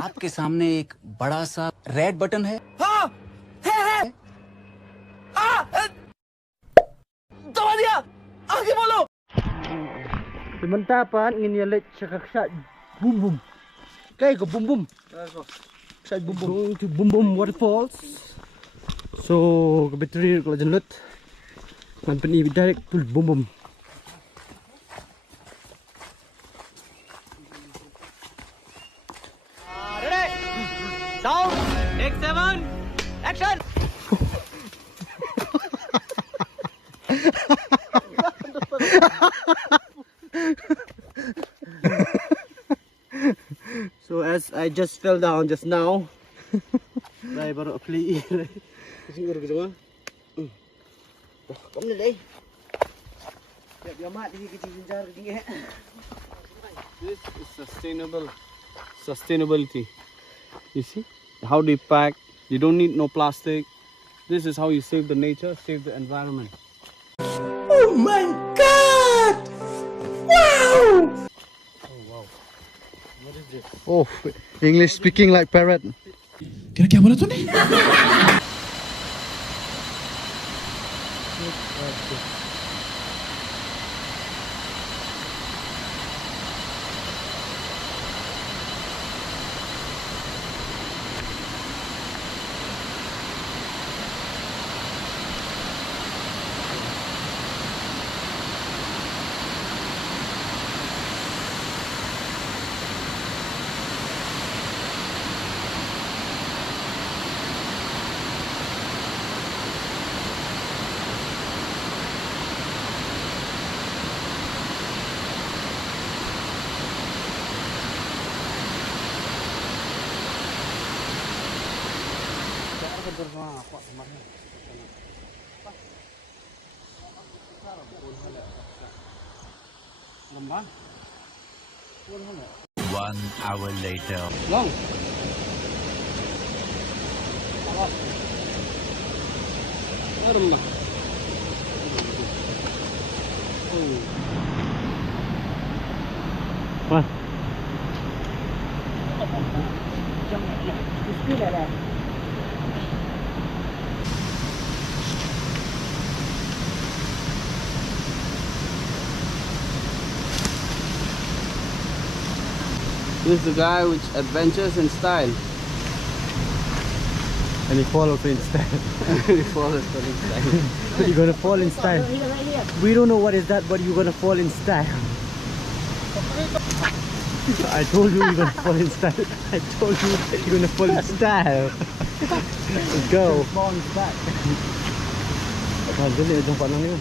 आपके सामने एक बड़ा सा रेड बटन है। हाँ है। दबा दिया, आगे बोलो। Sementara ingin lihat cakap boom boom. Kayak go boom boom. Saya boom boom. Going to boom boom waterfalls. So kebetulan kalau jelut, company direct to boom boom. Ready? Sound. Take 7. Action. So as I just fell down just now, saya baru play. Kasih guru gitu mah. Kamu ni deh. Dia mat di kecil jar gini. This is sustainability. You see how they pack. You don't need no plastic. This is how you save the nature, save the environment. Oh my God! Wow! Oh, English speaking like parrot. क्या क्या बोला तूने? One hour later. Long. Wah. This is the guy which adventures in style. And he fall also in style. He follows in style. You're gonna fall in style. We don't know what is that, but you're gonna fall in style. I told you you're gonna fall in style. I told you you're gonna fall in style. Let's go. Bounce back. Jadi aja panang ni.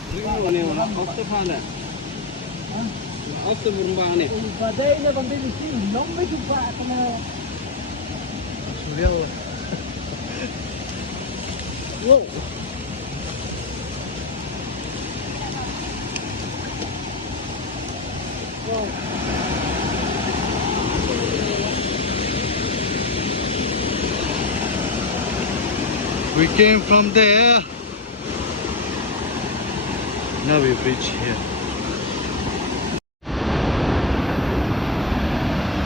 Badainya bang di sini, nomor juga kena. Surya. Wow. Wow. We came from there. Now we reach here.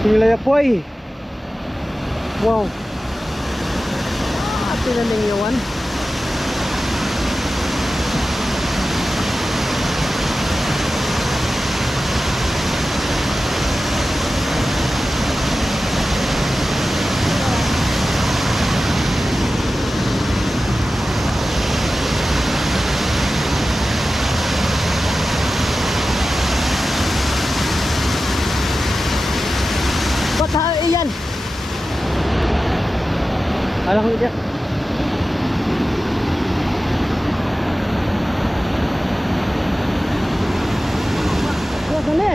Wilayah Poi. Wow. Tingnan ninyo yan. Iyan. Alam ko dia. Wah, sana.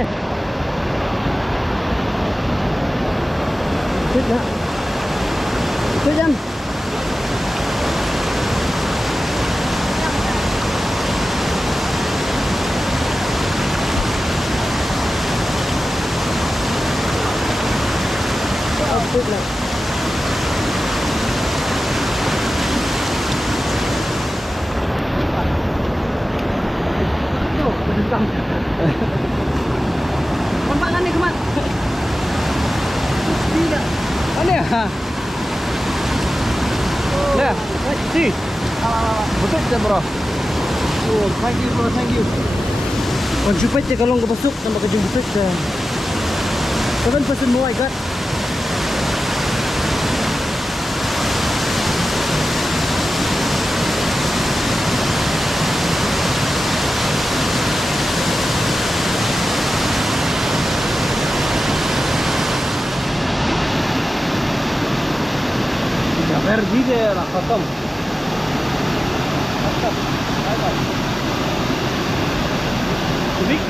Sit. Sit. Good luck. Kompak kan ni kemat. Tidak. Mana ya? Dah, see. Betul tak bro? Oh, thank you bro, thank you. Konjupet je kalau nggak masuk sama konjupet dah. Seven person more I got. Energy there, khatam. Big